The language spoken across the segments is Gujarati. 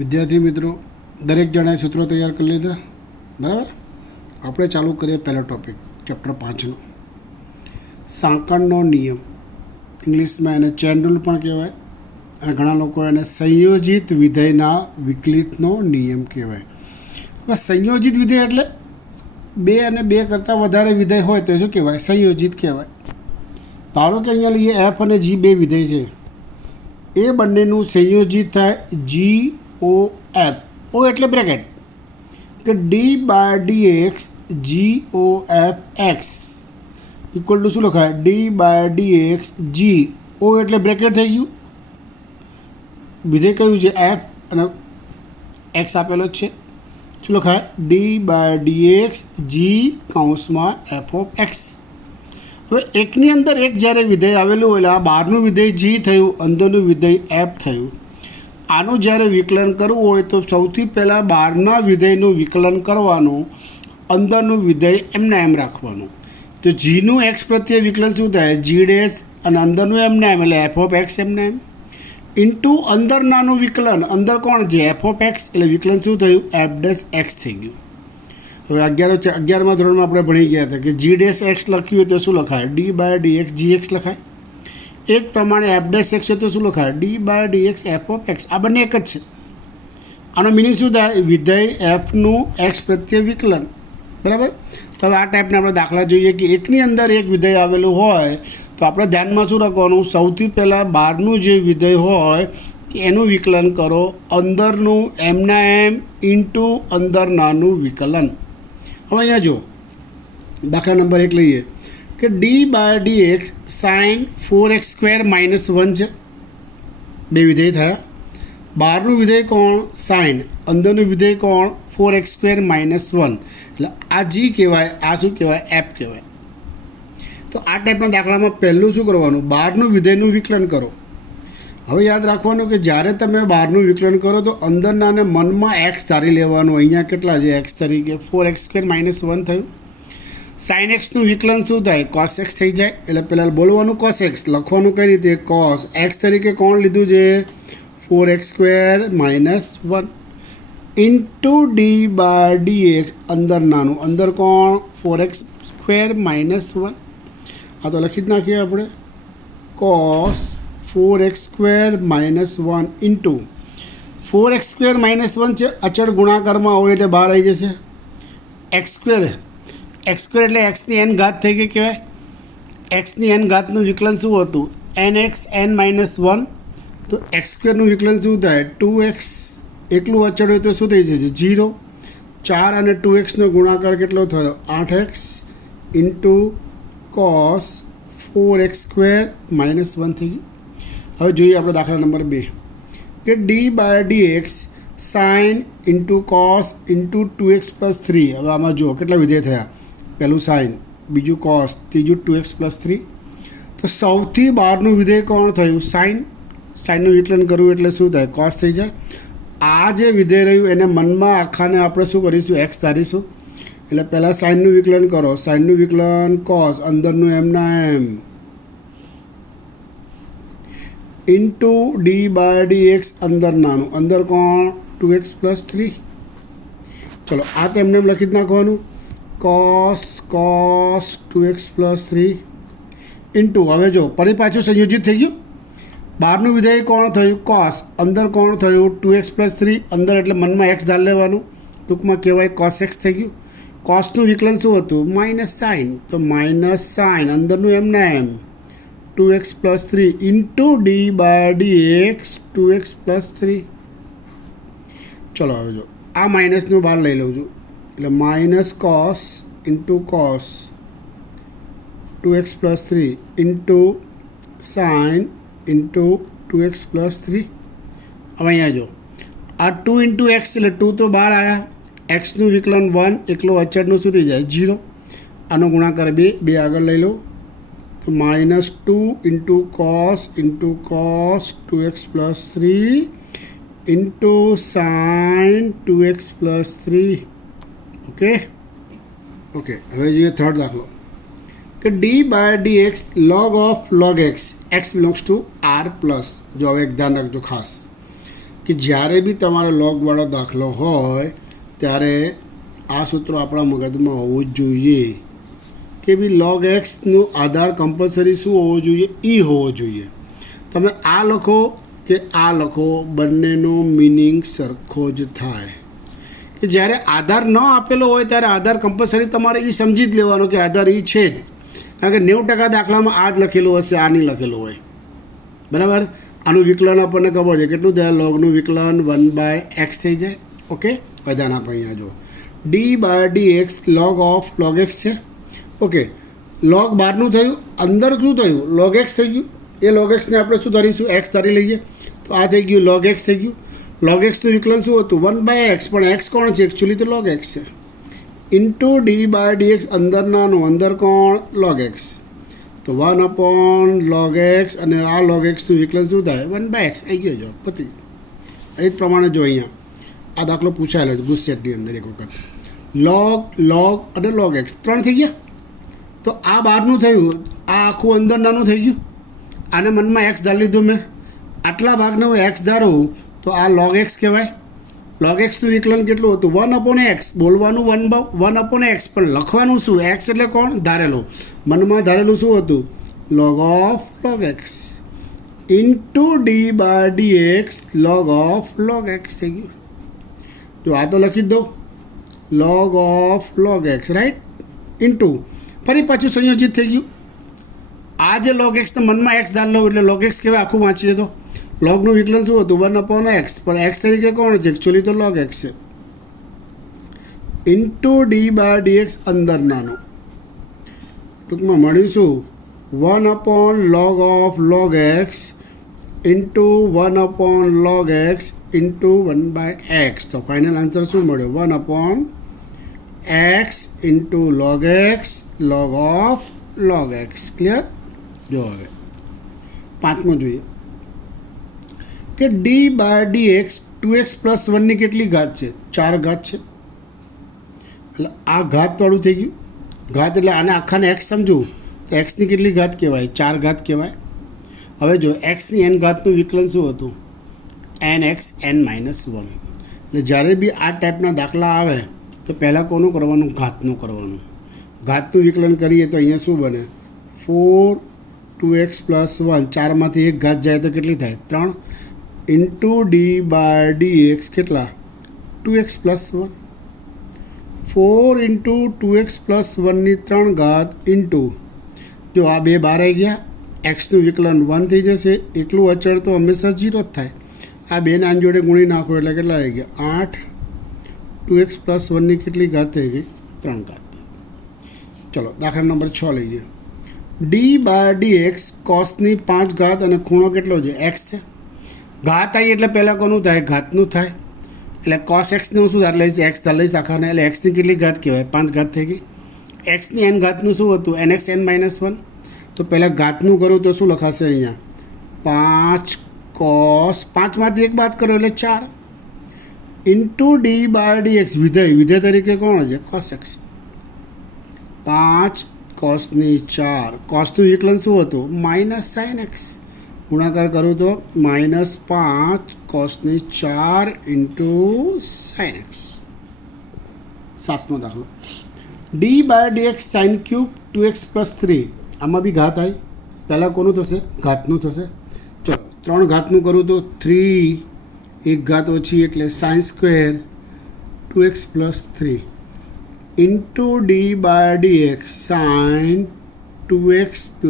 વિદ્યાર્થી મિત્રો, દરેક જણાએ સૂત્રો તૈયાર કરી લીધા બરાબર. આપણે ચાલુ કરીએ પહેલો ટૉપિક, ચેપ્ટર 5નો સાંકળનો નિયમ. ઇંગ્લિશમાં એને ચેન રૂલ પણ કહેવાય અને ઘણા લોકો એને સંયોજિત વિધેયના વિકલિતનો નિયમ કહેવાય. હવે સંયોજિત વિધેય એટલે બે અને બે કરતાં વધારે વિધેય હોય તો શું કહેવાય? સંયોજિત કહેવાય. ધારો કે અહીંયા લઈએ એફ અને જી બે વિધેય છે, એ બંનેનું સંયોજિત થાય જી ઓ એફ. ઓ એટલે બ્રેકેટ કે D by D X G O F X equal to શું લખાય? D by D X G. O એટલે બ્રેકેટ થઈ ગયું. વિધેય કયું છે? એફ અને એક્સ આપેલો જ છે. શું લખાય? ડી બાય ડી એક્સ જી કૌંસમાં એફ ઓફ એક્સ. હવે એકની અંદર એક જ્યારે વિધેય આવેલું હોય એટલે આ બહારનું વિધેય જી થયું, અંદરનું વિધેય એફ થયું. આનું જ્યારે વિકલન કરવું હોય તો સૌથી પહેલાં બહારના વિધેયનું વિકલન કરવાનું, અંદરનું વિધેય એમને એમ રાખવાનું. તો જીનું એક્સ પ્રત્યે વિકલન શું થાય? જી ડેશ અને અંદરનું એમને એમ એટલે એફ ઓફ એક્સ એમને એમ ઇન્ટુ અંદર નાનું વિકલન. અંદર કોણ છે? એફ ઓફ એક્સ એટલે વિકલન શું થયું? એફ ડેશ એક્સ થઈ ગયું. હવે 11મા ધોરણમાં આપણે ભણી ગયા હતા કે જી ડેશ એક્સ લખ્યું હોય તો શું લખાય? D by D X G X લખાય. એ જ પ્રમાણે એફ ડેશ એક્સ છે તો શું લખાય? D by D X F of X. આ બંને એક જ છે. આનો મિનિંગ શું થાય? વિધેય એફનું એક્સ પ્રત્યે વિકલન. બરાબર. તો હવે આ ટાઈપના આપણે દાખલા જોઈએ કે એકની અંદર એક વિધેય આવેલું હોય તો આપણે ધ્યાનમાં શું રાખવાનું? સૌથી પહેલાં બહારનું જે વિધેય હોય એનું વિકલન કરો, અંદરનું એમના એમ ઇન્ટુ અંદર નાનું વિકલન. હવે અહીંયા જો દાખલા નંબર 1 લઈએ કે D by D x sine 4x² -1 છે. બે વિધેય થયા. બહારનું વિધેય કોણ? સાઇન. અંદરનું વિધેય કોણ? 4x² -1. એટલે આ જી કહેવાય, આ શું કહેવાય? એફ કહેવાય. તો આ ટાઈપના દાખલામાં પહેલું શું કરવાનું? બહારનું વિધેયનું વિકલન કરો. હવે યાદ રાખવાનું કે જ્યારે તમે બહારનું વિકલન કરો તો અંદરના ને મનમાં એક્સ ધારી લેવાનું. અહીંયા કેટલા છે? એક્સ તરીકે 4x² -1 થયું. સાઇન એક્સનું વિકલન શું થાય? કોસ એક્સ થઈ જાય. એટલે પહેલાં બોલવાનું કોસ એક્સ, લખવાનું કઈ રીતે? કોસ એક્સ તરીકે કોણ લીધું છે? 4x² -1 into D by D x અંદર નાનું, અંદર કોણ? 4x² -1. આ તો લખી જ નાખીએ આપણે. કોસ 4x² -1 ઇન્ટુ 4x² -1 છે, અચળ ગુણાકારમાં હોય એટલે બહાર આવી જશે. x² એટલે એક્સની એન ઘાત થઈ ગઈ કહેવાય. એક્સની એન ઘાતનું વિકલન શું હતું? nx n -1. તો x² વિકલન શું થાય? 2x. એકલું અચળ હોય તો શું થઈ જશે? 0. 4 અને 2xનો ગુણાકાર કેટલો થયો? 8x ઇન્ટુ કોસ 4x² -1 થઈ ગયું. હવે જોઈએ આપણે દાખલા નંબર 2 કે D by D x sine into cos into 2x + 3. હવે આમાં જુઓ કેટલા વિધેય થયા. પહેલું સાઇન, બીજું કોસ, ત્રીજું 2x + 3. તો સૌથી બહારનું વિધેય કોણ થયું? સાઇન. સાઇનનું વિકલન કરવું એટલે શું થાય? કોસ થઈ જાય. આ જે વિધેય રહ્યું એને મનમાં આખાને આપણે શું કરીશું? એક્સ ધારીશું. એટલે પહેલાં સાઇનનું વિકલન કરો. સાઇનનું વિકલન કોસ, અંદરનું એમના એમ into D by D x અંદર નાનું, અંદર કોણ? 2x + 3. ચલો આ તો એમને એમ લખી જ નાખવાનું. કોસ 2x + 3 ઇન્ટુ, હવે જો ફરી પાછું સંયોજિત થઈ ગયું. બહારનું વિધેય કોણ થયું? કોસ. અંદર કોણ થયું? 2x + 3. અંદર એટલે મનમાં એક્સ ધાર લેવાનું. ટૂંકમાં કહેવાય કોસ એક્સ થઈ ગયું. કોસનું વિકલન શું હતું? Minus sine. તો માઇનસ સાઇન અંદરનું એમના એમ 2x + 3 into D by D X 2x + 3. ચલો હવે જો આ માઇનસનું બહાર લઈ લઉં છું એટલે minus cos into cos 2x + 3 into sign into 2x + 3. હવે અહીંયા જો આ 2 ઇન્ટુ એક્સ એટલે 2 તો બહાર આવ્યા. એક્સનું વિકલન 1, એકલો અચળનું શું થઈ જાય? 0. આનો ગુણાકાર 2 આગળ લઈ લો તો -2 into cos 2x + 3 into sine 2x + 3. Okay. હવે જોઈએ થર્ડ દાખલો કે D by D X log of log x, x belongs to r plus. જો હવે એક ધ્યાન રાખજો ખાસ કે જ્યારે બી તમારો લોગવાળો દાખલો હોય ત્યારે આ સૂત્રો આપણા મગજમાં હોવું જ જોઈએ કે બી log xનું આધાર કમ્પલસરી શું હોવો જોઈએ? e હોવો જોઈએ. તમે આ લખો કે આ લખો, બંનેનો મિનિંગ સરખો જ થાય. કે જ્યારે આધાર ન આપેલો હોય ત્યારે આધાર કમ્પલસરી તમારે એ સમજી જ લેવાનો કે આધાર એ છે જ. કારણ કે 90% દાખલામાં આ જ લખેલું હશે, આ નહીં લખેલું હોય. બરાબર? આનું વિકલન આપણને ખબર છે કેટલું થાય? લોગનું વિકલન 1/x થઈ જાય. ઓકે, બધાના આપણે અહીંયા જો d/dx log x છે. ઓકે, log બહારનું થયું, અંદર શું થયું? log x થઈ ગયું. એ log x ને આપણે શું ધરીશું? x ધરી લઈએ તો આ થઈ ગયું log x થઈ ગયું. log x નું વિકલન શું હતું? 1/x, પણ x કોણ છે? એકચ્યુઅલી તો log x છે. ઇન્ટુ d/dx અંદરનાનું, અંદર કોણ? log x. તો 1/log x અને આ log x નું વિકલન શું થાય? 1/x. આવી ગયો જવાબ, પતી. એ જ પ્રમાણે જો અહીંયા આ દાખલો પૂછાયેલો છે ગુસ્સેટની અંદર એક વખત. log અને log x 3 થઈ ગયા. તો આ બહારનું થયું, આ આખું અંદર નાનું થઈ ગયું. આને મનમાં x ધારી લીધું મેં. આટલા ભાગને હું x ધારું તો આ log x કહેવાય. log x નું વિકલન કેટલું હતું? 1/x. બોલવાનું 1/x, પણ લખવાનું શું? x એટલે કોણ? ધારેલો. મનમાં ધારેલું શું હતું? log x into d/dx log x થઈ ગયું. જો આ તો લખી દો, log x, રાઈટ? ઇન્ટુ ફરી પાછું સંયોજિત થઈ ગયું. આ જે log x ને મનમાં x ધાર લો એટલે log x કહેવાય. આખું વાંચીએ તો logનું વિકલન શું હતું? 1/x, પણ x તરીકે કોણ છે? એકચ્યુઅલી તો log x છે. ઇન્ટુ d/dx અંદર નાનું. ટૂંકમાં મળીશું 1/log x into 1/log x into 1/x. તો ફાઇનલ આન્સર શું મળ્યો? 1/x into log x log x. Clear? જો હવે પાંચમું જોઈએ કે d/dx 2x + 1ની કેટલી ઘાત છે? 4 ઘાત છે. એટલે આ ઘાતવાળું થઈ ગયું. ઘાત એટલે આને આખાને x સમજવું તો xની કેટલી ઘાત કહેવાય? 4 ઘાત કહેવાય. હવે જો xની n ઘાતનું વિકલન શું હતું? nx n-1. એટલે જ્યારે બી આ ટાઈપના દાખલા આવે તો પહેલાં કોનું કરવાનું? ઘાતનું કરવાનું. ઘાતનું વિકલન કરીએ તો અહીંયા શું બને? 4 2x + 1. 4માંથી એક ઘાત જાય તો કેટલી થાય? 3 ઇન્ટુ d/dx કેટલા? 2x + 1. 4 ઇન્ટુ 2x + 1ની 3 ઘાત ઇન્ટુ, જો આ બે બહાર આવી ગયા, એક્સનું વિકલન 1 થઈ જશે. એકલું અચળ તો હંમેશા 0 જ થાય. આ બેને આની જોડે ગુણી નાખો એટલે કેટલા આવી ગયા? 8. 2x + 1ની કેટલી ઘાત થઈ ગઈ? 3 ઘાત. ચલો દાખલા નંબર 6 લઈએ. d/dx cosની 5 ઘાત અને ખૂણો કેટલો છે? x છે. ઘાત આવી એટલે પહેલાં કોનું થાય? ઘાતનું થાય. એટલે cos x ને હું શું ધાર લઈશ? x ધાર લઈશ આખાને. એટલે xની કેટલી ઘાત કહેવાય? 5 ઘાત થઈ ગઈ. xની n ઘાતનું શું હતું? nx n-1. તો પહેલાં ઘાતનું કરું તો શું લખાશે અહીંયા? 5 cos, 5માંથી એક બાદ કરો એટલે 4 ઇન્ટુ d/dx વિધેય તરીકે કોણ છે? cos x. 5 cosની 4. cosનું વિકલન શું હતું? -sin x. ગુણાકાર કરું તો -5 cosની 4 ઇન્ટુ sin x. 7મો દાખલો d/dx sin cube 2x + 3. આમાં બી ઘાત આવી. પહેલાં કોનું થશે? ઘાતનું થશે. ચલો 3 ઘાતનું કરું તો 3 એક ઘાત ઓછી એટલે sin² 2x + 3 into d/dx sin 2x +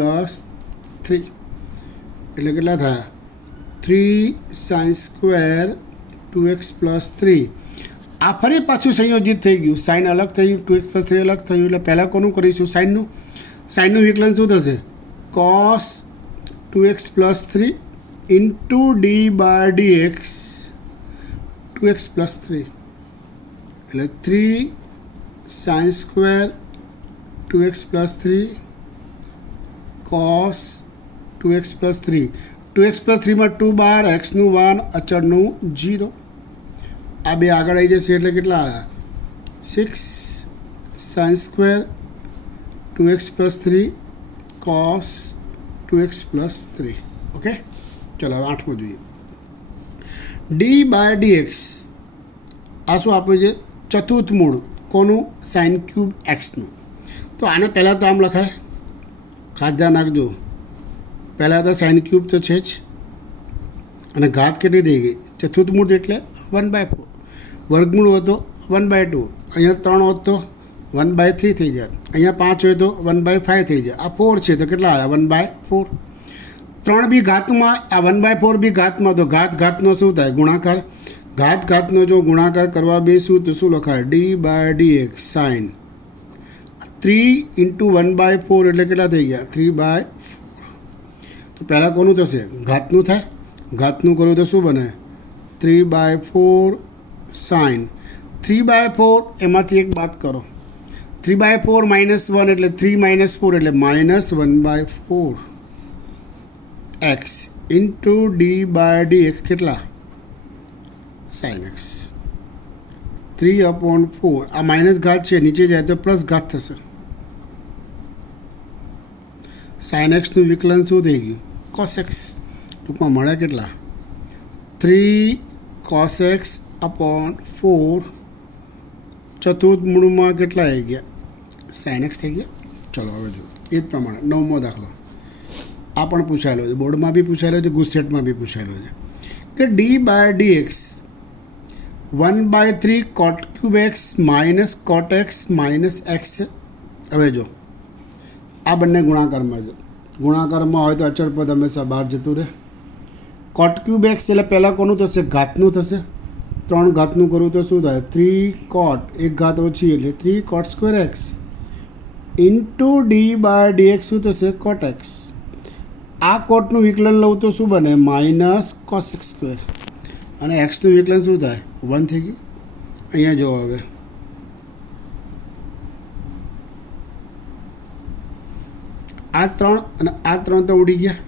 3 એટલે કેટલા થયા? 3 sin² 2x + 3. આ ફરી પાછું સંયોજિત થઈ ગયું. સાઇન અલગ થયું, 2x + 3 અલગ થયું. એટલે પહેલાં કોનું કરીશું? સાઇનનું. સાઇનનું વિકલન શું થશે? cos 2x + 3 into d/dx 2x + 3 એટલે 3 sin² 2x + 3 cos 2x + 3. 2x + 3માં 2 બહાર, xનું 1, અચળનું 0. આ બે આગળ આવી જશે એટલે કેટલા આવ્યા? 6 sin² 2x + 3 cos 2x + 3. Okay, ચલો હવે 8મો જોઈએ. ડી બાય ડીએક્સ આ શું આપ્યું છે? ચતુર્થ મૂળ કોનું? સાઇન ક્યુબ એક્સનું. તો આને પહેલાં તો આમ લખાય, ખાસ ધ્યાન રાખજો. પહેલાં તો સાઇન ક્યુબ તો છે જ, અને ઘાત કેટલી થઈ ગઈ? ચતુર્થ મૂળ એટલે 1/4. વર્ગમૂળ હોય તો 1/2. અહીંયા 3 હોત તો 1/3 થઈ જાય. અહીંયા 5 હોય તો 1/5 થઈ જાય. આ 4 છે તો કેટલા આવ્યા? 1/4. 3 બી ઘાતમાં, આ 1/4 બી ઘાતમાં, તો ઘાતનો શું થાય? ગુણાકાર. ઘાતનો જો ગુણાકાર કરવા બેસું તો શું લખાય? D by D x sine 3 × 1/4 એટલે કેટલા થઈ ગયા? 3/4. તો પહેલાં કોનું થશે? ઘાતનું થાય. ઘાતનું કરું તો શું બને? 3/4 સાઇન 3/4. એમાંથી એક બાદ કરો. 3/4 - 1 એટલે 3 - 4 એટલે -1/4 x into D by D x કેટલા? Sine x 3/4. આ માઇનસ ઘાત છે, નીચે જાય તો પ્લસ ઘાત થશે. સાઇન એક્સનું વિકલન શું થઈ ગયું? Cos x. ટૂંકમાં મળે કેટલા? 3 cos x / 4. ચતુર્થ મૂળમાં કેટલા આવી ગયા? સાઇન એક્સ થઈ ગયા. ચલો હવે જો એ જ પ્રમાણે 9મો દાખલો આ પણ પૂછાયેલો છે, બોર્ડમાં બી પૂછાયેલો છે, ગુજસેટમાં બી પૂછાયેલો છે કે D by D X 1/3 cot cube x minus cot x minus x છે. હવે જો આ બંને ગુણાકારમાં છે. ગુણાકારમાં હોય તો અચળ પદ હંમેશા બહાર જતું રહે. cot cube x એટલે પહેલાં કોનું થશે? ઘાતનું થશે. 3 ઘાતનું કરું તો શું થાય? 3 cot, એક ઘાત ઓછી એટલે 3 cot square x into D by D X શું થશે? cot x. આ કોટનું વિકલન લઉં તો શું બને? Minus cos x square. અને એક્સનું વિકલન શું થાય? 1 થઈ ગયું. અહીંયા જો હવે આ 3 અને આ 3 તો ઉડી ગયા.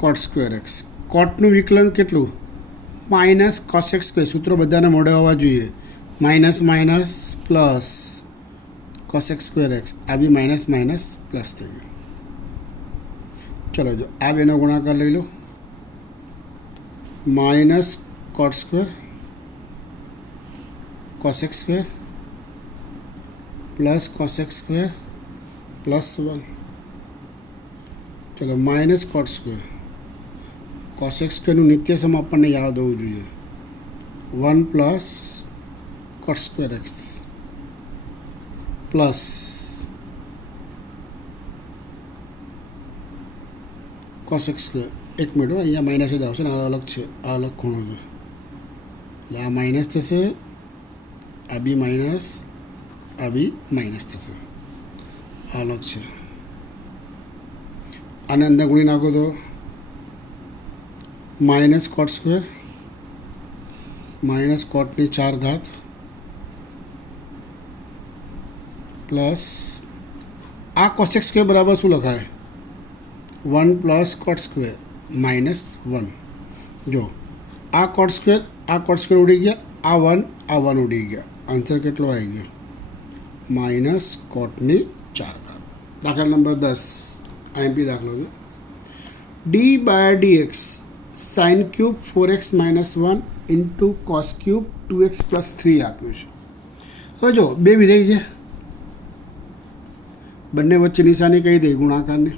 cot square x. કોટનું વિકલન કેટલું? Minus cos x square. સૂત્રો બધાને મોઢે હોવા જોઈએ. Minus minus plus cos x square x. આ બી માઇનસ માઇનસ પ્લસ થઈ ગયું. ચલો જો આ બેનો ગુણાકાર લઈ લો. Minus cot square cos x square plus cos x square plus 1. ચલો minus cot square cos x સ્ક્વેરનું નિત્યસમ આપણને યાદ હોવું જોઈએ. 1 plus cot square x plus cos x square. એક મિનિટ, અહીંયા માઇનસ જ આવશે ને, આ અલગ છે, આ અલગ ખૂણો છે એટલે આ માઇનસ થશે, આ બી માઇનસ, આ બી માઇનસ થશે, આ અલગ છે. આને અંદર ગુણી નાખો તો માઇનસ cot સ્ક્વેર માઇનસ કોટની 4 ઘાત પ્લસ આ cos x સ્ક્વેર બરાબર શું લખાય? 1 પ્લસ cot સ્ક્વેર માઇનસ 1. જો આ cot સ્ક્વેર ઉડી ગયા, આ 1 ઉડી ગયા. આન્સર કેટલો આવી ગયો? માઇનસ કોટની 4 ઘાત. દાખલા નંબર 10 આઈએમપી દાખલો છે. D by D x sine cube 4x - 1 into cos cube 2x + 3 આપ્યું છે. હવે જો બે વિધેય છે, બંને વચ્ચે નિશાની કહી દે ગુણાકારની.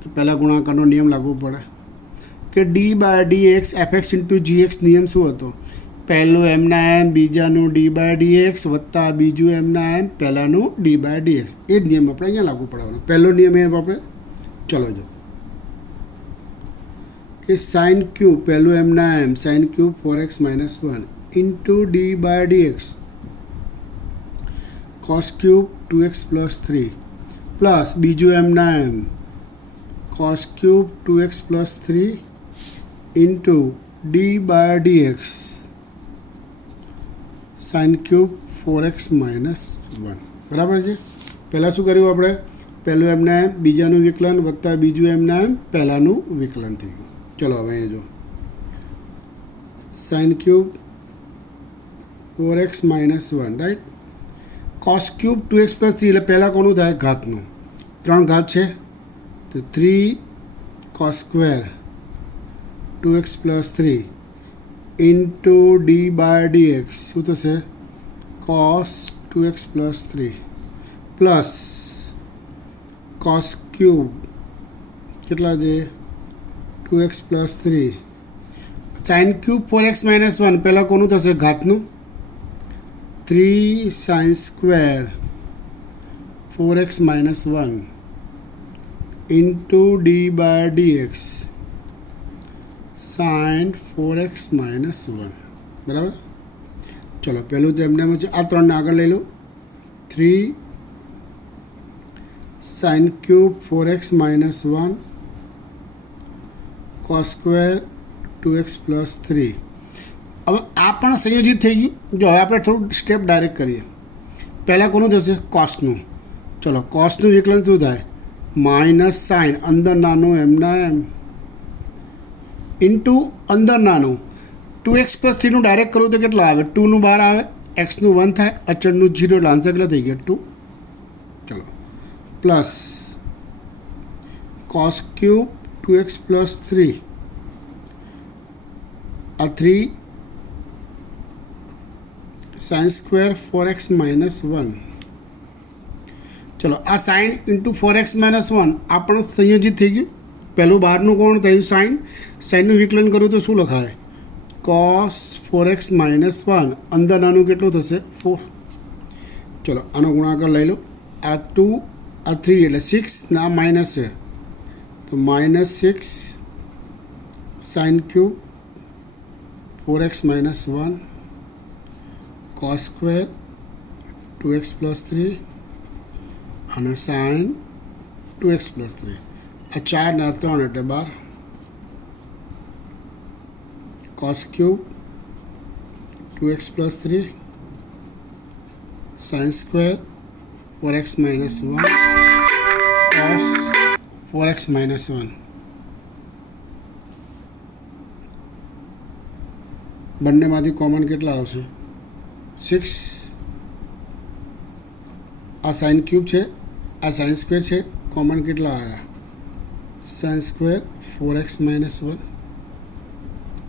તો પહેલાં ગુણાકારનો નિયમ લાગુ પડે કે D by D X F X into G X. નિયમ શું હતો? પહેલું એમના એમ, બીજાનું ડી બાય ડી એક્સ વત્તા બીજું એમના એમ, પહેલાંનું ડી બાય ડી એક્સ. એ જ નિયમ આપણે અહીંયા લાગુ પડવાનો. પહેલો નિયમ એ આપણે ચલો જો કે સાઇન ક્યુબ, પહેલું એમના એમ sine cube 4x - 1 into D by D x cos cube 2x + 3 plus બીજું એમના એમ cos cube 2x + 3 into D by D x sine cube 4x - 1. બરાબર છે. પહેલાં શું કર્યું આપણે? પહેલું એમના એમ, બીજાનું વિકલન વત્તા બીજું એમના એમ, પહેલાંનું વિકલન થઈ ગયું. ચલો હવે અહીંયા જો sign cube 4x - 1 right. cos cube 2x + 3 એટલે પહેલાં કોનું થાય? ઘાતનું. 3 ઘાત છે તો 3 cos square 2x+3 into D by D X શું થશે cos 2x+3 plus cos cube કેટલા છે 2x+3 sin ક્યુબ 4x - 1 પહેલાં કોનું થશે ઘાતનું 3 sin square 4x - 1 into D by D X sin 4x - 1 બરાબર. ચલો પહેલું તો એમને છે આ ત્રણને આગળ લઈ લો 3 sin cube 4x - 1 cos square 2x+3. હવે આ પણ સંયોજિત થઈ ગયું. જો હવે આપણે થોડું સ્ટેપ ડાયરેક્ટ કરીએ. પહેલાં કોનું થશે કોસનું. ચલો કોસનું વિકલન શું થાય માઇનસ સાઇન અંદર નાનું એમના એમ ઇન્ટુ અંદર નાનું 2x+3નું ડાયરેક્ટ કરવું તો કેટલા આવે 2નું બહાર આવે એક્સનું 1 થાય અચળનું 0 એટલે આન્સર કેટલા થઈ ગયા 2. ચલો પ્લસ cos ક્યુબ 2x+3 આ 3 sin સ્ક્વેર 4x - 1. ચલો આ સાઇન ઇન્ટુ 4x - 1 આ પણ સંયોજિત થઈ ગયું. પહેલું બહારનું કોણ થયું સાઇન સાઇનનું વિકલન કરવું તો શું લખાય cos 4x - 1 અંદર નાનું કેટલું થશે 4. ચલો આનો ગુણાકાર લઈ લો આ 2 આ 3 એટલે 6 ના માઇનસ છે તો -6 sin cube 4x - 1 cos square 2x+3 અને sin 2x+3 આ 4 ને 3 એટલે 12 cos cube 2x+3 sin square 4x - 1 cos 4x - 1. બંનેમાંથી કોમન કેટલા આવશે 6. આ સાઇન ક્યુબ છે આ સાઇન સ્ક્વેર છે કોમન કેટલા આવ્યા sin સ્ક્વેર 4x - 1.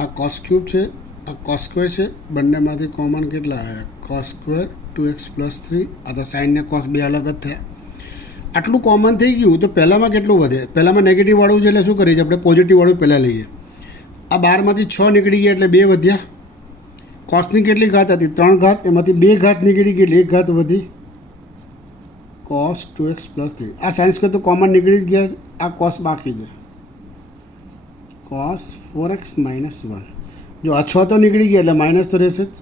આ cos ક્યુબ છે આ cos સ્ક્વેર છે બંનેમાંથી કોમન કેટલા આવ્યા cos સ્ક્વેર 2x+3 આ તો સાઇન ને cos બે અલગ જ થયા. આટલું કોમન થઈ ગયું તો પહેલાંમાં કેટલું વધે પહેલાંમાં નેગેટિવ વાળું છે એટલે શું કરીએ છીએ આપણે પોઝિટિવ વાળું પહેલાં લઈએ. આ 12માંથી 6 નીકળી ગયા એટલે 2 વધ્યા. કોસની કેટલી ઘાત હતી 3 ઘાત એમાંથી 2 ઘાત નીકળી ગઈ એટલે 1 ઘાત વધી cos 2x+3. આ સાઇન સ્ક્વેર તો કોમન નીકળી જ ગયા આ cos બાકી છે cos 4x - 1. જો આ 6 તો નીકળી ગયા એટલે માઇનસ તો રહેશે જ.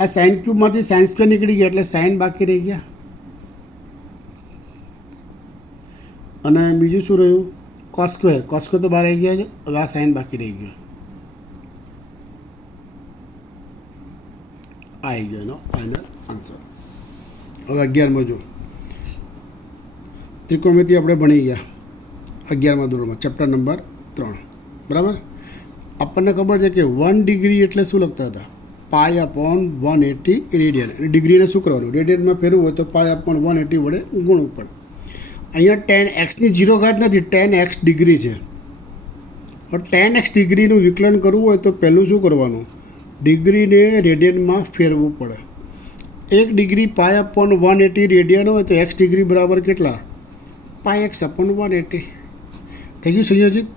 આ સાઇન ક્યુબમાંથી સાઇન સ્ક્વેર નીકળી ગયા એટલે સાઇન બાકી રહી ગયા અને બીજું શું રહ્યું cos સ્ક્વેર તો બહાર આવી ગયા છે હવે આ સાઇન બાકી રહી ગયો આવી ગયો એનો ફાઇનલ આન્સર. હવે 11માં જો ત્રિકોણમિતિ આપણે ભણી ગયા 11મા ધોરણમાં ચેપ્ટર નંબર 3 બરાબર. આપણને ખબર છે કે 1 ડિગ્રી એટલે શું લખતા હતા π/180 રેડિયન અને ડિગ્રીને શું કરવાનું રેડિયનમાં ફેરવું હોય તો π/180 વડે ગુણવું પડે. અહીંયા 10x ની 0 ઘાત નથી 10x ડિગ્રી છે. તો 10x ડિગ્રીનું વિકલન કરવું હોય તો પહેલું શું કરવાનું ડિગ્રીને રેડિયનમાં ફેરવવું પડે. 1 ડિગ્રી π/180 રેડિયન હોય તો x ડિગ્રી બરાબર કેટલા πx/180 થઈ ગયું સંયોજિત.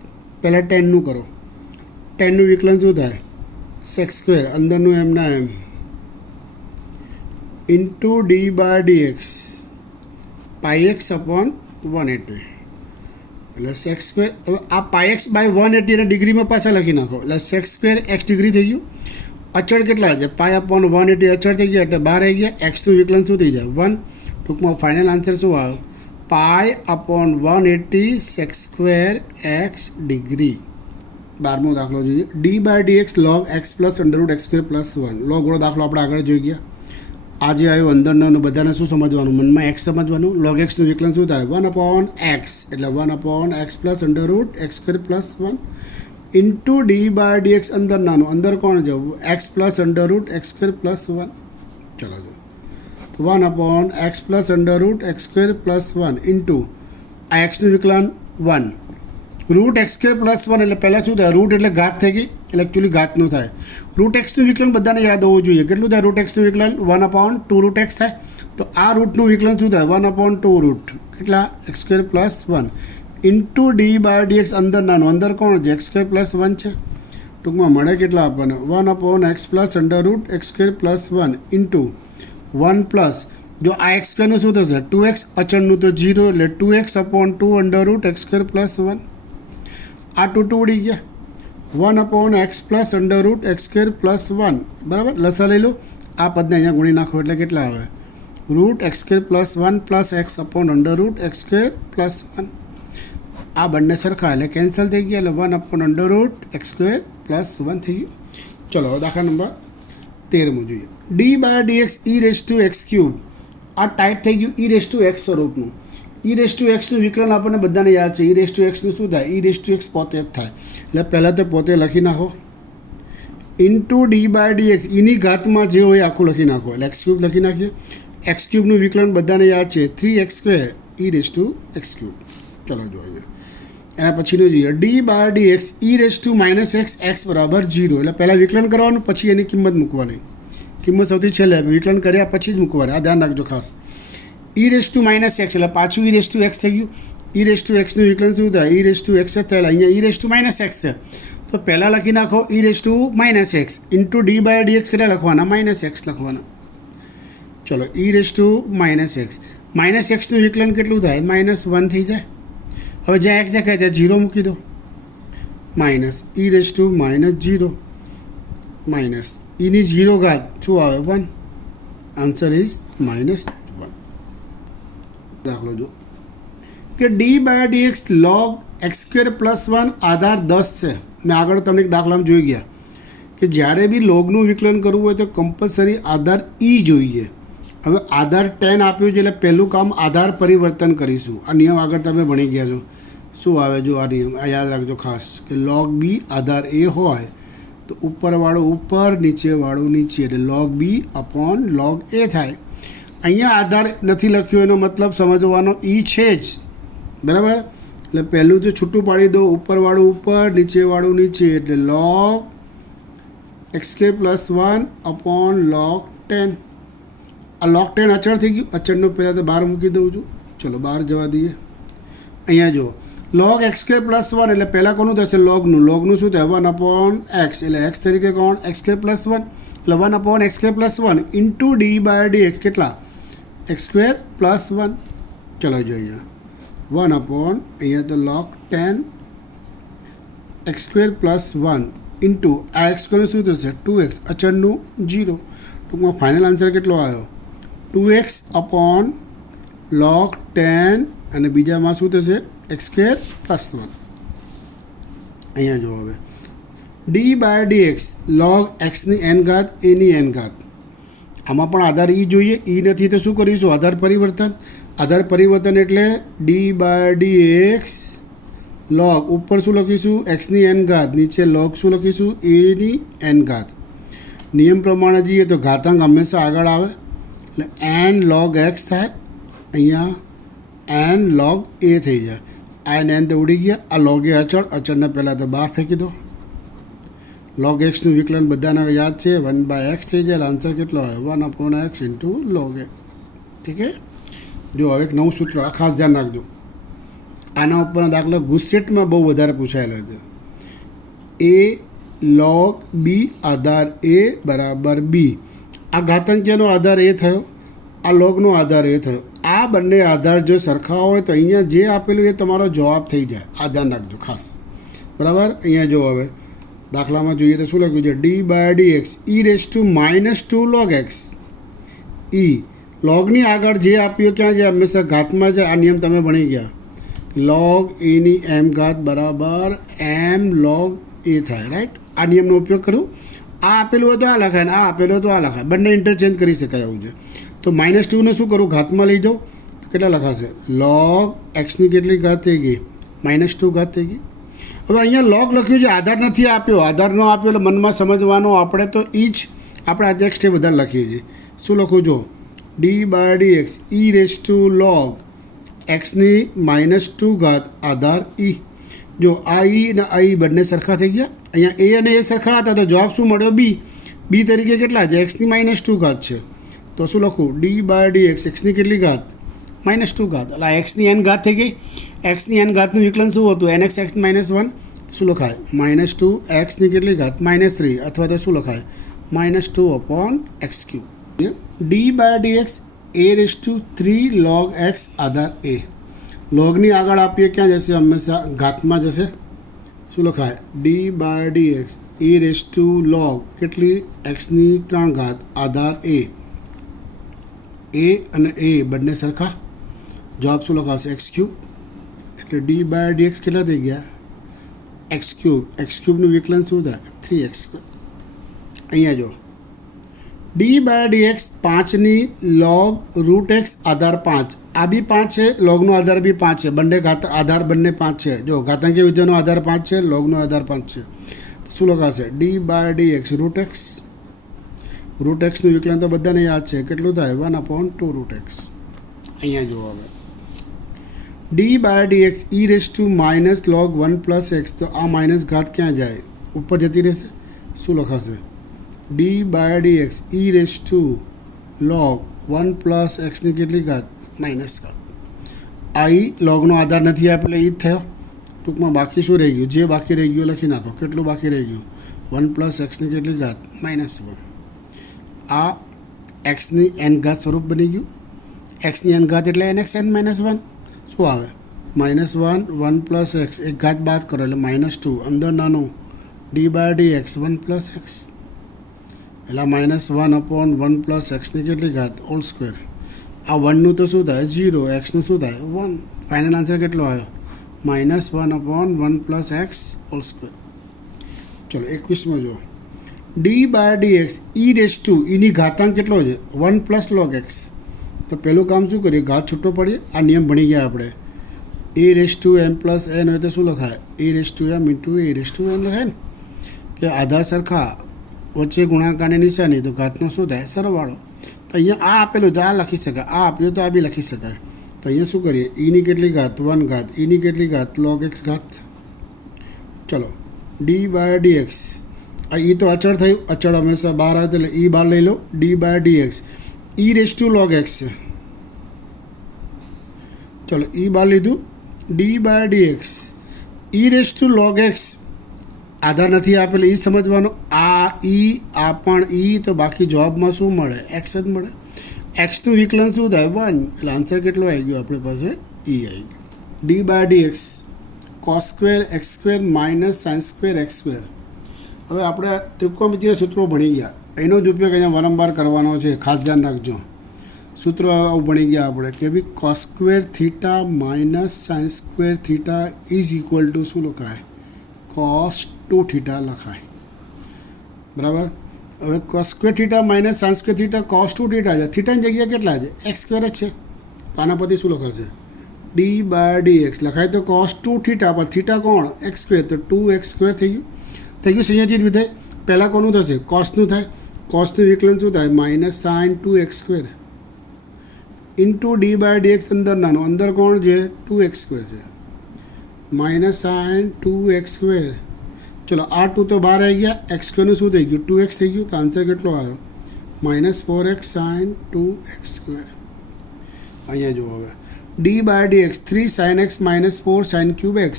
પહેલાં 10નું કરો 10નું વિકલન શું થાય સેક સ્ક્વેર અંદરનું એમના એમ into D by dx πx/180 એટલે સેક સ્ક્વેર. હવે આ πx/180 અને ડિગ્રીમાં પાછા લખી નાખો એટલે સેક સ્ક્વેર x ડિગ્રી થઈ ગયું. અચળ કેટલા છે π/180 અચળ થઈ ગયા એટલે બહાર આવી ગયા એક્સનું વિકલન શું થઈ જાય 1. ટૂંકમાં ફાઇનલ આન્સર શું આવે π/180 સેક સ્ક્વેર એક્સ ડિગ્રી. 12મો દાખલો જોઈએ D by D X log x plus √x²+1 log વાળો દાખલો આપણે આગળ જોઈ ગયા. આજે આવ્યું અંદરનો બધાને શું સમજવાનું મનમાં x સમજવાનું. log xનું વિકલન શું થાય 1/x એટલે 1/x plus √x²+1 into D by D X અંદર નાનું અંદર કોણ છે x પ્લસ √x²+1. ચલો જો 1/x પ્લસ √x²+1 ઇન્ટુ આ એક્સનું વિકલન 1 route x square plus one એટલે પહેલાં શું થાય, રૂટ એટલે ઘાત થઈ ગઈ, એટલે એકચ્યુઅલી ઘાતનું થાય. રૂટ એક્સનું વિકલન બધાને યાદ હોવું જોઈએ. કેટલું થાય રૂટ એક્સનું વિકલન? 1/2 રૂટ એક્સ થાય. તો આ રૂટનું વિકલન શું થાય? 1/2 રૂટ કેટલા? X square plus one into D by D X. અંદર નાનું, અંદર કોણ છે? એક્સ સ્ક્વેર પ્લસ વન છે. ટૂંકમાં મળે કેટલા આપણને? 1/x plus under root x square plus one into 1 plus, જો આ એક્સ સ્ક્વેરનું શું થશે? 2x, અચળનું તો 0 એટલે 2x/2 under root x square plus one. આ 2 ઉડી ગયા. 1/x plus under root x square plus one. બરાબર, લસા લઈ લો. આ પદને અહીંયા ગુણી નાખો એટલે કેટલા આવે? Root x square plus one plus x upon under root x square plus one. આ બંને સરખા એટલે કેન્સલ થઈ ગયા, એટલે 1/અંડર root x square plus one થઈ ગયું. ચલો હવે દાખલા નંબર 13 જોઈએ. D by dx E raise to x cube. આ ટાઈપ થઈ ગયું ઈ રેસ ટુ એક્સ સ્વરૂપનું. ઈ રેસ ટુ એક્સનું વિકલન આપણને બધાને યાદ છે. ઈ રેસ ટુ એક્સનું શું થાય? ઈ રેસ ટુ એક્સ પોતે જ થાય. એટલે પહેલાં તો પોતે લખી નાખો ઇન્ટુ ડી બાય ડીએક્સ. ઈની ઘાતમાં જે હોય આખું લખી નાખો એટલે એક્સ ક્યુબ લખી નાખીએ. એક્સ ક્યુબનું વિકલન બધાને યાદ છે 3x square E raise to x cube. ચલો જોઈએ એના પછીનું જોઈએ. D by dx E raise to minus X X બરાબર 0. એટલે પહેલાં વિકલન કરવાનું, પછી એની કિંમત મૂકવાની. કિંમત સૌથી છેલ્લે, વિકલન કર્યા પછી જ મૂકવાની. આ ધ્યાન રાખજો ખાસ. ઈ રેસ ટુ માઇનસ એક્સ એટલે પાછું ઈ રેસ ટુ એક્સ થઈ ગયું. ઈ રેસ ટુ એક્સનું વિકલન શું થાય? ઈ રેસ ટુ એક્સ જ થયેલા. અહીંયા e raise to minus x છે તો પહેલાં લખી નાખો e raise to minus x into D by dx કેટલા લખવાના? માઇનસ એક્સ લખવાના. ચલો e raise to minus x. Minus એક્સનું વિકલન કેટલું થાય? -1 થઈ જાય. હવે જ્યાં એક્સ દેખાય ત્યાં 0 મૂકી દો. Minus e raise to -0 minus ઈની 0 ઘાત શું આવે? 1. Answer is -1. દાખલો જો કે D by dx log x square plus 1 આધાર 10 છે. મેં આગળ તમને એક દાખલામાં જોઈ ગયા કે જ્યારે બી લોગનું વિકલન કરવું હોય તો કમ્પલસરી આધાર ઈ જોઈએ. હવે આધાર 10 આપ્યું છે એટલે પહેલું કામ આધાર પરિવર્તન કરીશું. આ નિયમ આગળ તમે ભણી ગયા છો. શું આવે? જો આ નિયમ આ યાદ રાખજો ખાસ કે લોગ બી આધાર એ હોય તો ઉપરવાળો ઉપર, નીચેવાળું નીચે, એટલે લોગ બી અપોન લોગ એ થાય. અહીંયા આધાર નથી લખ્યો એનો મતલબ સમજવાનો ઈ છે જ. બરાબર, એટલે પહેલું તો છૂટું પાડી દો. ઉપરવાળું ઉપર, નીચેવાળું નીચે, એટલે log x square plus 1 upon log 10. આ લોગ 10 અચળ થઈ ગયું. અચળનું પહેલાં તો બહાર મૂકી દઉં છું. ચલો બહાર જવા દઈએ. અહીંયા જુઓ લોગ એક્સ સ્ક્વેર પ્લસ 1 એટલે પહેલાં કોનું થશે? લોગનું. લોગનું શું થાય? 1/x એટલે એક્સ તરીકે કોણ? એક્સ સ્ક્વેર પ્લસ 1 એટલે 1/x square plus 1 into D by dx કેટલા? X square plus 1. ચલો જોઈએ 1 અપોન અહીંયા તો log 10 x square plus 1 into આ એક્સ સ્ક્વેર શું થશે? 2x, અચળનું 0. ટૂંકમાં ફાઇનલ આન્સર કેટલો આવ્યો? 2x અપોન લોગ 10 અને બીજામાં શું થશે? X square plus 1. અહીંયા જો હવે ડી બાય ડીએક્સ લોગ એક્સની એન ઘાત એની એન ઘાત. આમાં પણ આધાર ઈ જોઈએ. ઈ નથી તો શું કરીશું? આધાર પરિવર્તન. આધાર પરિવર્તન એટલે ડી બાય ડીએક્સ લોગ ઉપર શું લખીશું? એક્સની એન ઘાત, નીચે લોગ શું લખીશું? એની એન ઘાત. નિયમ પ્રમાણે જઈએ તો ઘાતાંક હંમેશા આગળ આવે એટલે એન લોગ એક્સ થાય. અહીંયા એન લોગ એ થઈ જાય. આ એન તો ઉડી ગયા. આ લોગ એ અચળ, અચળને પહેલાં તો બહાર ફેંકી દો. લોગ એક્સનું વિકલન બધાને યાદ છે 1/x થઈ જાય. આન્સર કેટલો આવે? 1/x ઇન્ટુ લોગ એ. ઠીક છે. જો હવે એક નવું સૂત્ર, આ ખાસ ધ્યાન રાખજો. આના ઉપરના દાખલા ગુસ્સેટમાં બહુ વધારે પૂછાયેલા છે. એ લોગ બી આધાર એ બરાબર બી. આ ઘાતાંકીયનો આધાર એ થયો, આ લોગનો આધાર એ થયો. આ બંને આધાર જો સરખા હોય તો અહીંયા જે આપેલું એ તમારો જવાબ થઈ જાય. આ ધ્યાન રાખજો ખાસ. બરાબર, અહીંયા જો હવે દાખલામાં જોઈએ તો શું લખ્યું છે? D by dx E raise to -2 log x. E લોગની આગળ જે આપ્યું ક્યાં છે? હંમેશા ઘાતમાં છે. આ નિયમ તમે ભણી ગયા. લોગ એની એમ ઘાત બરાબર એમ લોગ એ થાય. રાઈટ, આ નિયમનો ઉપયોગ કરું. આ આપેલું હોય તો આ લખાય ને આ આપેલું હોય તો આ લખાય. બંને ઇન્ટરચેન્જ કરી શકાય એવું છે. તો -2ને શું કરું? ઘાતમાં લઈ જાઉં તો કેટલા લખાશે? લોગ એક્સની કેટલી ઘાત થઈ ગઈ? -2 ઘાત થઈ ગઈ. હવે અહીંયા લોગ લખ્યું છે, આધાર નથી આપ્યો. આધાર ન આપ્યો એટલે મનમાં સમજવાનો આપણે તો ઈ જ આપણે આ ટેક્સ્ટ એ બધા લખીએ છીએ. શું લખું? જો d by dx E raise to log એક્સની -2 ઘાત આધાર ઈ. જો આ ઈ અને આ ઈ બંને સરખા થઈ ગયા. અહીંયા એ અને એ સરખા હતા તો જવાબ શું મળ્યો? બી. બી તરીકે કેટલા છે? એક્સની -2 ઘાત છે. તો શું લખું? D by D x. એક્સની કેટલી ઘાત? -2 ઘાત. એટલે આ એક્સની એન ઘાત થઈ ગઈ. એક્સની એન ઘાતનું વિકલન શું હતું? N X X -1. શું લખાય? -2 એક્સની કેટલી ઘાત? -3 અથવા તો શું લખાય? -2/x³. D by D X a⁻³ log x આધાર a. લોગની આગળ આપીએ ક્યાં જશે? હંમેશા ઘાતમાં જશે. શું લખાય? D by D x a⁻log કેટલી? એક્સની 3 ઘાત આધાર a. એ અને એ બંને સરખા. જવાબ શું લખાશે? x³. એટલે ડી બાય ડી એક્સ કેટલા થઈ ગયા? x³. x³ વિકલન શું થાય? 3x². અહીંયા જો ડી બાય ડી એક્સ 5ની log √x આધાર 5. આ બી 5 છે, લોગનો આધાર બી 5 છે. બંને આધાર બંને 5 છે. જો ઘાતાંકીય વિધેયનો આધાર 5 છે, લોગનો આધાર 5 છે. તો શું લખાશે? D by D X √x. √xનું વિકલન તો બધાને યાદ છે. કેટલું થાય? 1/2 √x. અહીંયા જુઓ હવે D by D x e⁻log 1 + x. તો આ માઇનસ ઘાત ક્યાં જાય? ઉપર જતી રહેશે. શું લખાશે? D by D x e⁻log 1 + x ની કેટલી ઘાત? -ઘાત. આ લોગનો આધાર નથી આપેલો, એ જ થયો. ટૂંકમાં બાકી શું રહી ગયું? જે બાકી રહી ગયું લખી નાખો. કેટલું બાકી રહી ગયું? 1 + x ની કેટલી ઘાત? -1. આ એક્સની એન ઘાત સ્વરૂપ બની ગયું. એક્સની એન ઘાત એટલે nx n -1. શું આવે? -1 1 + x. એક ઘાત બાદ કરો એટલે -2. અંદર નાનો D by D X 1 + x. એટલે -1/1 + x ની કેટલી ઘાત? હોલ². આ 1નું તો શું થાય? 0. એક્સનું શું થાય? 1. ફાઇનલ આન્સર કેટલો આવ્યો? -1/1 + x હોલ². ચલો 21માં જુઓ. ડી બાય ડી એક્સ eની ઘાતાંક કેટલો છે? 1 + log x. તો પહેલું કામ શું કરીએ? ઘાત છૂટો પડીએ. આ નિયમ ભણી ગયા આપણે. a⁻m + n હોય તો શું લખાય? a⁻m × a⁻n લખાય ને. કે આધાર સરખા, વચ્ચે ગુણાકારની નિશાની, તો ઘાતનો શું થાય? સરવાળો. તો અહીંયા આ આપેલું તો આ લખી શકાય, આ આપ્યું તો આ બી લખી શકાય. તો અહીંયા શું કરીએ? ની કેટલી ઘાત? 1 ઘાત. ની કેટલી ઘાત? log x ઘાત. ચલો ડી બાય ડી એક્સ. આ તો અચળ થયું. અચળ હંમેશા બહાર આવે એટલે ઈ બહાર લઈ લો. D by D x e⁻log x છે. ચલો ઈ બહાર લીધું. D by D x e⁻log x આધાર નથી આપેલો, એ સમજવાનો. આ ઈ, આ પણ ઈ, તો બાકી જવાબમાં શું મળે? એક્સ જ મળે. એક્સનું વિકલન શું થાય? 1. એટલે આન્સર કેટલો આવી ગયો આપણી પાસે? ઈ આવી ગયો. D by D X cos² x² - sin² x². હવે આપણે ત્રિકોણમિતિય સૂત્રો ભણી ગયા. એનો જ ઉપયોગ અહીંયા વારંવાર કરવાનો છે, ખાસ ધ્યાન રાખજો. સૂત્રો આવું ભણી ગયા આપણે કે ભાઈ cos² θ - sin² θ શું લખાય? cos2θ લખાય. બરાબર. હવે cos² θ - sin² θ cos2θ છે. થીટાની જગ્યાએ કેટલા છે? x² જ છે. તો આના પરથી શું લખાશે? ડી બાય ડી એક્સ લખાય તો cos2θ, પણ થીટા કોણ? x². તો 2x² થઈ ગયું. સંયોજિત વિધેય. પહેલાં કોનું થશે? કોસનું થાય. કોસનું વિકલન શું થાય? -sin2x² * D by D x. અંદર નાનો, અંદર કોણ છે? 2x² છે. -sin2x². ચલો આ 2 તો બહાર આવી ગયા. x²નું શું થઈ ગયું? 2x થઈ ગયું. તો આન્સર કેટલો આવ્યો? -4x sin2x². અહીંયા જુઓ હવે D by D X 3 sin x - 4 sin³ x.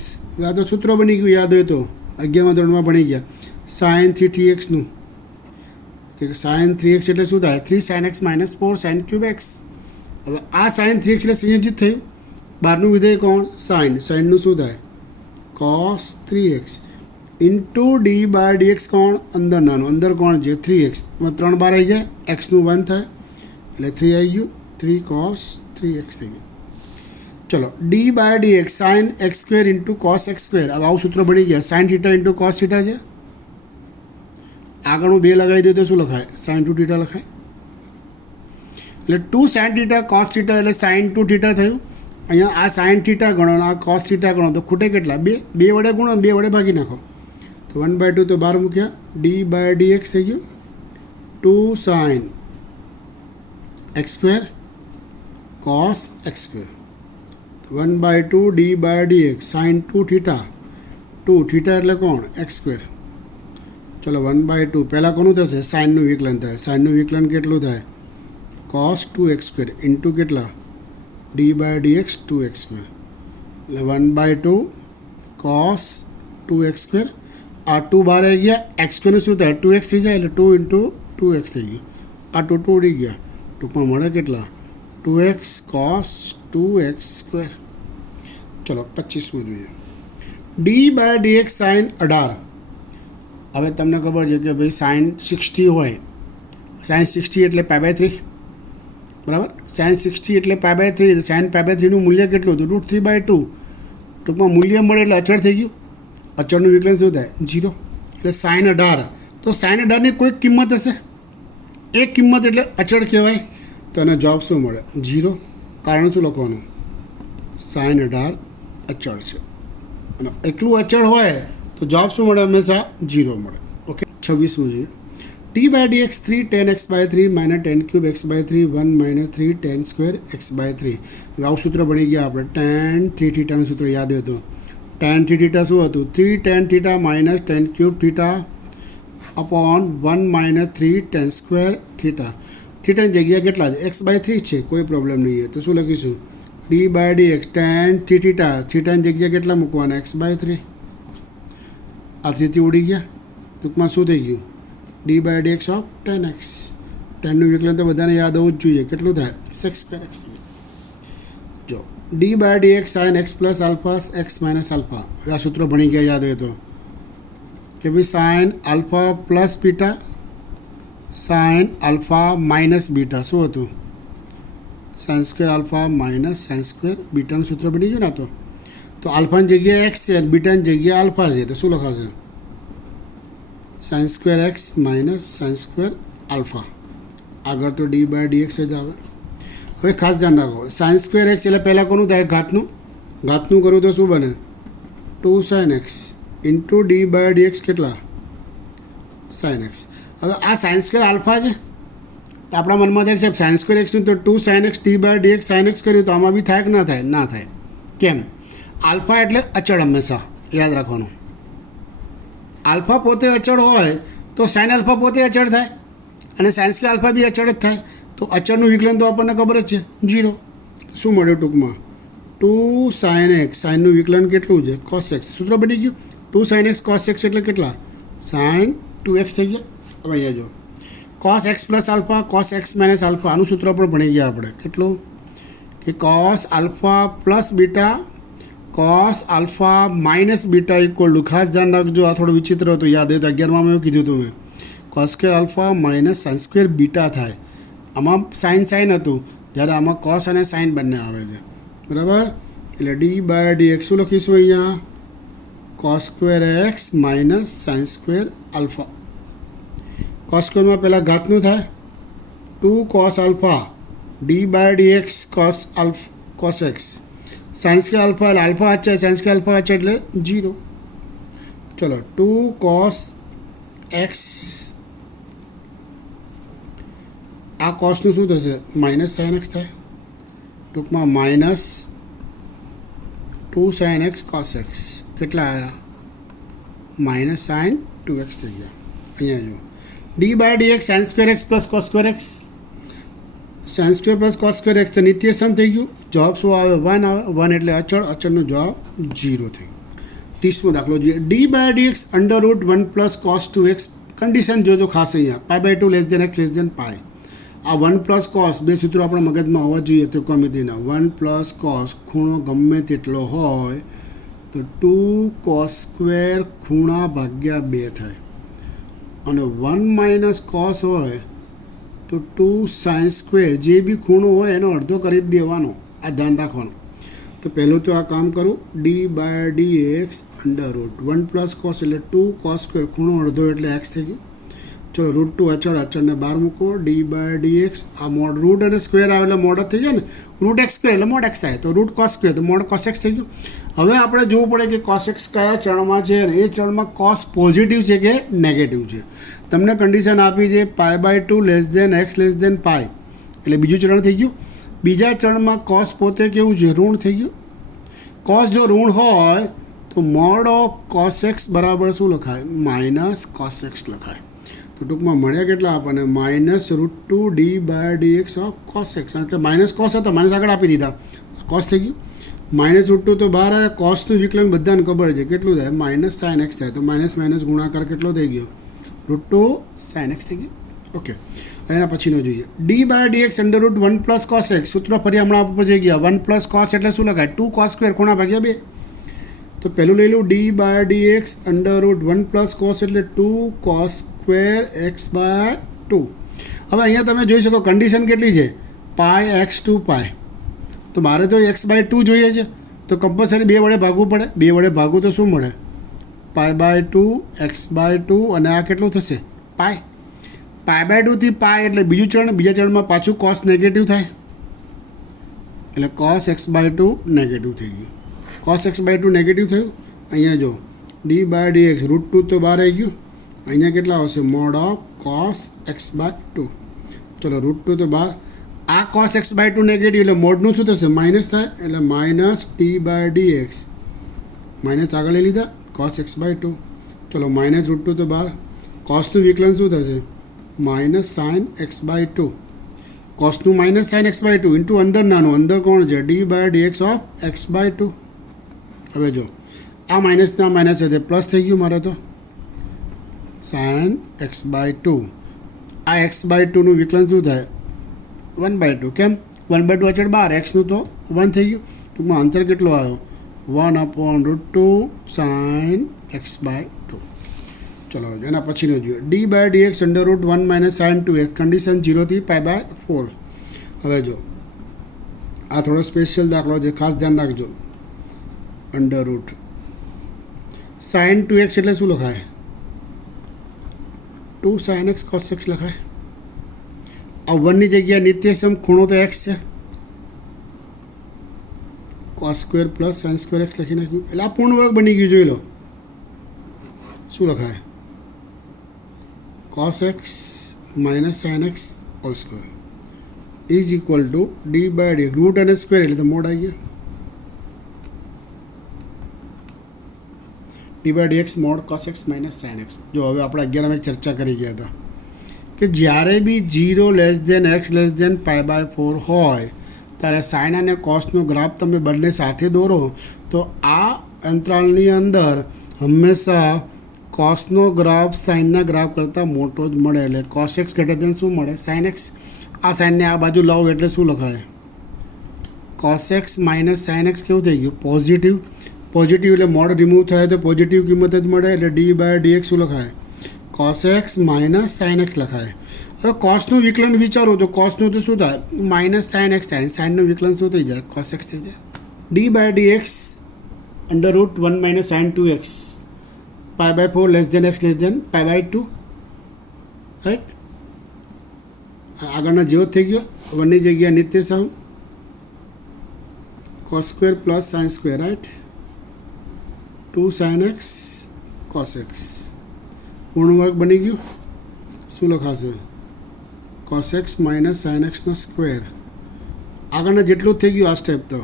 આ તો સૂત્રો બની ગયું, યાદ હોય તો 11મા ધોરણમાં ભણી ગયા. sin 3x નું કે sin 3x એટલે શું થાય? 3 sin x - 4 sin³ x. હવે આ sin 3x એટલે સંયોજિત થયું. બહારનું વિધેય કોણ? sin. સાઇનનું શું થાય? cos 3x * D by D X કોણ? અંદર નાનું, અંદર કોણ છે? 3x. 3 બહાર આવી જાય. એક્સનું 1 થાય એટલે 3 આવી ગયું. 3 cos 3x થઈ ગયું. ચલો D by D X sin x² * cos x². હવે આવું સૂત્ર બની ગયા. sin θ * cos θ છે. આગળનું 2 લગાવી દઈએ તો શું લખાય? sin2θ લખાય. એટલે 2 sin θ cos θ એટલે sin2θ થયું. અહીંયા આ sin θ ગણો, આ cos θ ગણો, તો ખૂટે કેટલા? 2. 2 વડે ગુણો, 2 વડે ભાગી નાખો. તો 1/2 તો બહાર મૂક્યા. ડી બાય ડી એક્સ થઈ ગયું 2 sin x² cos x². 1/2 D by D X sin 2θ 2 theta એટલે કોણ x સ્ક્વેર. ચલો 1/2 પહેલાં કોનું થશે સાઇનનું વિકલન થાય. સાઇનનું વિકલન કેટલું થાય cos 2x સ્ક્વેર ઇન્ટુ કેટલા d/dx 2x સ્ક્વેર એટલે 1/2 cos 2x સ્ક્વેર. આ 2 બહાર આવી ગયા x સ્ક્વેરનું શું થાય 2x થઈ જાય એટલે 2 ઇન્ટુ 2x થઈ ગયું. આ 2 2 ઉડી ગયા ટૂંકમાં મળે કેટલા 2x cos 2x સ્ક્વેર. ચલો 25મું જોઈએ d/dx સાઇન 18. હવે તમને ખબર છે કે ભાઈ સાઇન 60 હોય સાઇન 60 એટલે π/3 બરાબર. સાઇન 60 એટલે π/3 સાઇન π/3નું મૂલ્ય કેટલું હતું √3/2. ટૂંકમાં મૂલ્ય મળે એટલે અચળ થઈ ગયું. અચળનું વિકલન શું થાય 0 એટલે સાઇન 18. તો સાઇન 18ની કોઈ કિંમત હશે એક કિંમત એટલે અચળ કહેવાય. તો એનો જવાબ શું મળે 0. કારણ શું લખવાનું સાઇન 18 અચળ છે અને એટલું અચળ હોય તો જવાબ શું મળે હંમેશા 0 મળે. ઓકે 26મું જોઈએ d/dx 3 tan x/3 - tan cube x/3 1 - 3 tan square x/3. હવે આવું સૂત્ર બની ગયા આપણે tan 3 થીટાનું સૂત્ર યાદ હોય તો tan 3 થીટા શું હતું 3 tan theta - tan cube theta upon 1 - 3 tan square theta. થીટાની જગ્યા કેટલા છે x/3 છે કોઈ પ્રોબ્લેમ નહીં તો શું લખીશું d/dx tan 3 થીટા થીટાની જગ્યા કેટલા મૂકવાના x/3. આ 3 થી ઉડી ગયા ટૂંકમાં શું થઈ ગયું d/dx ઓફ tan x. ટેનનું વિકલન તો બધાને યાદ હોવું જ જોઈએ કેટલું થાય sec square x. જો d/dx sin x plus alpha x minus alpha. આ સૂત્ર ભણી ગયા યાદ હોય તો કે ભાઈ sine alpha plus beta sine alpha minus beta શું હતું sine square alpha minus sine square બીટાનું સૂત્ર બની ગયું ને. તો આલ્ફાની જગ્યાએ એક્સ છે બીટાની જગ્યાએ આલ્ફા છે તો શું લખાશે sine square x minus sine square alpha. આગળ તો d/dx જ આવે. હવે ખાસ ધ્યાન રાખો સાઇન સ્ક્વેર એક્સ એટલે પહેલાં કોનું થાય ઘાતનું કરું તો શું બને 2 sin x ઇન્ટુ d/dx કેટલા sin x. હવે આ સાઇન સ્ક્વેર આલ્ફા છે તો આપણા મનમાં થાય સાહેબ સાઇન સ્ક્વેર એક્સનું તો 2 sin x d/dx sin x કર્યું તો આમાં બી થાય કે ના થાય ના થાય. કેમ આલ્ફા એટલે અચળ હંમેશા યાદ રાખવાનું. આલ્ફા પોતે અચળ હોય તો સાઇન આલ્ફા પોતે અચળ થાય અને સાઇન સ્ક્વેર આલ્ફા બી અચળ જ થાય. તો અચળનું વિકલન તો આપણને ખબર જ છે 0. શું મળ્યું ટૂંકમાં 2 sin x સાઇનનું વિકલન કેટલું છે cos x. સૂત્ર બની ગયું 2 sin x cos x એટલે કેટલા sin 2x થઈ ગયા. હવે અહીંયા જો cos x plus alpha cos x minus alpha આનું સૂત્ર પણ ભણી ગયા આપણે કેટલું કે cos alpha plus beta cos alpha minus beta equal to ખાસ ધ્યાન રાખજો આ થોડું વિચિત્ર હતું યાદ હોય તો 11માં મેં કીધું હતું મેં cos square alpha minus sine square beta થાય. આમાં સાઇન હતું જ્યારે આમાં cos અને સાઇન બંને આવે છે બરાબર. એટલે d/dx શું લખીશું અહીંયા cos square x minus sine square alpha. cos સ્ક્વેરમાં પહેલાં ઘાતનું થાય 2 cos alpha d/dx cos x sign square alpha એટલે આલ્ફા છે સાઇન સ્ક્વેર આલ્ફા છે એટલે 0. ચલો 2 cos x આ કોસનું શું થશે માઇનસ સાઇન એક્સ થાય ટૂંકમાં minus 2 sin x cos x કેટલા આવ્યા માઇનસ સાઇન 2x થઈ ગયા. અહીંયા જો d/dx sine square x plus cos square x sine square plus cos square x તો નિત્યસમ થઈ ગયું. જવાબ શું આવે 1 આવે 1 એટલે અચળનો જવાબ 0 થઈ ગયો. 30મો દાખલો જોઈએ d/dx √1 plus cos 2x. Condition જોજો ખાસ અહીંયા π/2 x π. આ 1 પ્લસ કોસ બે સૂત્રો આપણા મગજમાં હોવા જોઈએ ત્રિકોણમિતિના. 1 પ્લસ કોસ ખૂણો ગમે તેટલો હોય તો 2 cos સ્ક્વેર ખૂણા ભાગ્યા 2 થાય અને 1 માઇનસ કોસ હોય તો 2 sin સ્ક્વેર જે બી ખૂણો હોય એનો અડધો કરી જ દેવાનો. આ ધ્યાન રાખવાનું. તો પહેલું તો આ કામ કરું d/dx √1 પ્લસ કોસ એટલે 2 cos સ્ક્વેર ખૂણો અડધો એટલે x થઈ ગયું. ચલો √2 અચળને બહાર મૂકો d/dx આ મોડ રૂટ અને સ્ક્વેર આવે એટલે મોડ થઈ જાય ને √x સ્ક્વેર એટલે મોડ x થાય તો √ cos સ્ક્વેર તો મોડ cos x થઈ ગયું. હવે આપણે જોવું પડે કે cos x કયા ચલમાં છે અને એ ચલમાં cos પોઝિટિવ છે કે નેગેટિવ છે. તમને કન્ડિશન આપી છે π/2 x π એટલે બીજું ચરણ થઈ ગયું. બીજા ચરણમાં cos પોતે કેવું છે ઋણ થઈ ગયું. cos જો ઋણ હોય તો મોડ ઓફ કોસ એક્સ બરાબર શું લખાય? માઇનસ કોસ એક્સ લખાય. તો ટૂંકમાં મળ્યા કેટલા આપણને? -√2d/dx of cos x. કારણ કે માઇનસ કોસ હતા, માઇનસ આગળ આપી દીધા, કોસ થઈ ગયું. -√2 તો બહાર આવ્યા. કોસનું વિકલન બધાને ખબર છે કેટલું થાય? માઇનસ સાઇન એક્સ થાય. તો માઇનસ માઇનસ ગુણાકાર કેટલો થઈ ગયો? √2 સાઇન એક્સ થઈ ગયું. ઓકે, એના પછીનો જોઈએ. d/dx √1 + cos x. સૂત્ર ફરી હમણાં ઉપર જઈ ગયા. 1 + cos એટલે શું લખાય? 2 cos સ્ક્વેર ખૂણા ભાગ્યા 2. તો પહેલું લઈ લઉં, d/dx √1 + cos એટલે 2 cos સ્ક્વેર x/2. હવે અહીંયા તમે જોઈ શકો કન્ડિશન કેટલી છે? π(x/2 π). તો મારે તો x/2 જોઈએ છે, તો કમ્પલસરી 2 વડે ભાગવું પડે. 2 વડે ભાગવું તો શું મળે? π/2 x/2. અને આ કેટલું થશે? π. π/2 થી π એટલે બીજું ચરણ. બીજા ચરણમાં પાછું cos નેગેટિવ થાય, એટલે cos x/2 નેગેટિવ થઈ ગયું. cos x/2 નેગેટિવ થયું. અહીંયા જો d/dx √2 તો બહાર આવી ગયું. અહીંયા કેટલા આવશે? Mode of cos x/2. ચલો, √2 તો બહાર. આ cos x/2 નેગેટિવ એટલે મોડનું શું થશે? માઇનસ થાય, એટલે માઇનસ d/dx. માઇનસ આગળ લઈ લીધા, cos x/2. ચલો, માઇનસ √2 તો બહાર. કોસનું વિકલન શું થશે? Minus sine x/2. કોસનું માઇનસ સાઇન x/2 ઇન્ટુ અંદર નાનું, અંદર કોણ છે? d/dx of x/2. હવે જો આ માઇનસના માઇનસ છે, પ્લસ થઈ ગયું મારે. તો સાઇન x/2. આ x/2નું વિકલન શું થાય? 1/2. કેમ? 1/2 અચળ બાર, એક્સનું તો 1 થઈ ગયું. ટૂંકમાં આન્સર કેટલો આવ્યો? 1/√2 સાઇન x/2. ચલો, એના પછીનો જોઈએ. d/dx √1 - sin 2x. કન્ડિશન 0 થી π/4. હવે જો આ થોડો સ્પેશિયલ દાખલો છે, ખાસ ધ્યાન રાખજો. √ sin 2x એટલે શું લખાય? 2 sin x cos x લખાય. આ 1ની જગ્યાએ નિત્યસમ ખૂણો તો x છે, cos square + sin square x લખી નાખ્યું. એટલે આ પૂર્ણ વર્ગ બની ગયું. જોઈ લો શું લખાય? cos x - sin x whole square is equal to d/dx. Root અને સ્ક્વેર એટલે તો મોડ આવી ગયો. d/dx mod cos x - sin x. જો હવે આપણે 11માં ચર્ચા કરી ગયા હતા કે જ્યારે બી 0 < x π/4 હોય ત્યારે સાઇન અને કોસનો ગ્રાફ તમે બંને સાથે દોરો તો આ અંતરાલની અંદર હંમેશા કોસનો ગ્રાફ સાઇનના ગ્રાફ કરતાં મોટો જ મળે. એટલે cos x > શું મળે? sin x. આ સાઇનને આ બાજુ લાવો એટલે શું લખાય? cos x - sin x કેવું થઈ ગયું? પોઝિટિવ. પોઝિટિવ એટલે મોડ રિમૂવ થાય તો પોઝિટિવ કિંમત જ મળે. એટલે d/dx શું લખાય? cos x - sin x લખાય. હવે કોસનું વિકલન વિચારું તો કોસનું તો શું થાય? -sin x થાય. સાઇનનું વિકલન શું થઈ જાય? cos x થઈ જાય. d/dx √1 - sin 2x π/4 < x π/2. Right. આગળના જેવો થઈ ગયો. 1ની જગ્યાએ નિત્યસમ cos square + sin square. Right. 2 sin x cos x પૂર્ણ વર્ગ બની ગયું. શું લખાશે? cos x - sin x નો સ્ક્વેર. આગળના જેટલું જ થઈ ગયું આ સ્ટેપ. તો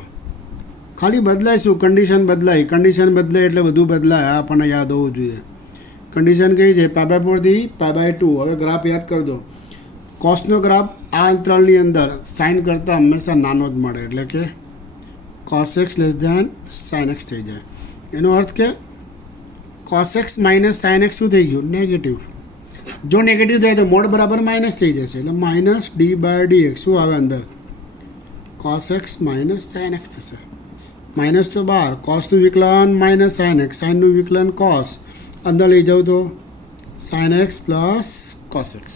ખાલી બદલાય શું? કન્ડિશન બદલાય. કન્ડિશન બદલાય એટલે બધું બદલાય. આ આપણને યાદ હોવું જોઈએ. કન્ડિશન કઈ છે? π/4 થી π/2. હવે ગ્રાફ યાદ કરી દો. કોસનો ગ્રાફ આ અંતરાલની અંદર સાઇન કરતાં હંમેશા નાનો જ મળે, એટલે કે cos x < sin x થઈ જાય. એનો અર્થ કે cos x - sin x શું થઈ ગયું? નેગેટિવ. જો નેગેટિવ થાય તો મોડ બરાબર માઇનસ થઈ જશે. એટલે માઇનસ d/dx શું આવે અંદર? cos x - sin x થશે. માઇનસ તો બહાર. કોસનું વિકલન -sin x, સાઇનનું વિકલન cos. અંદર લઈ જાઉં તો sin x + cos x.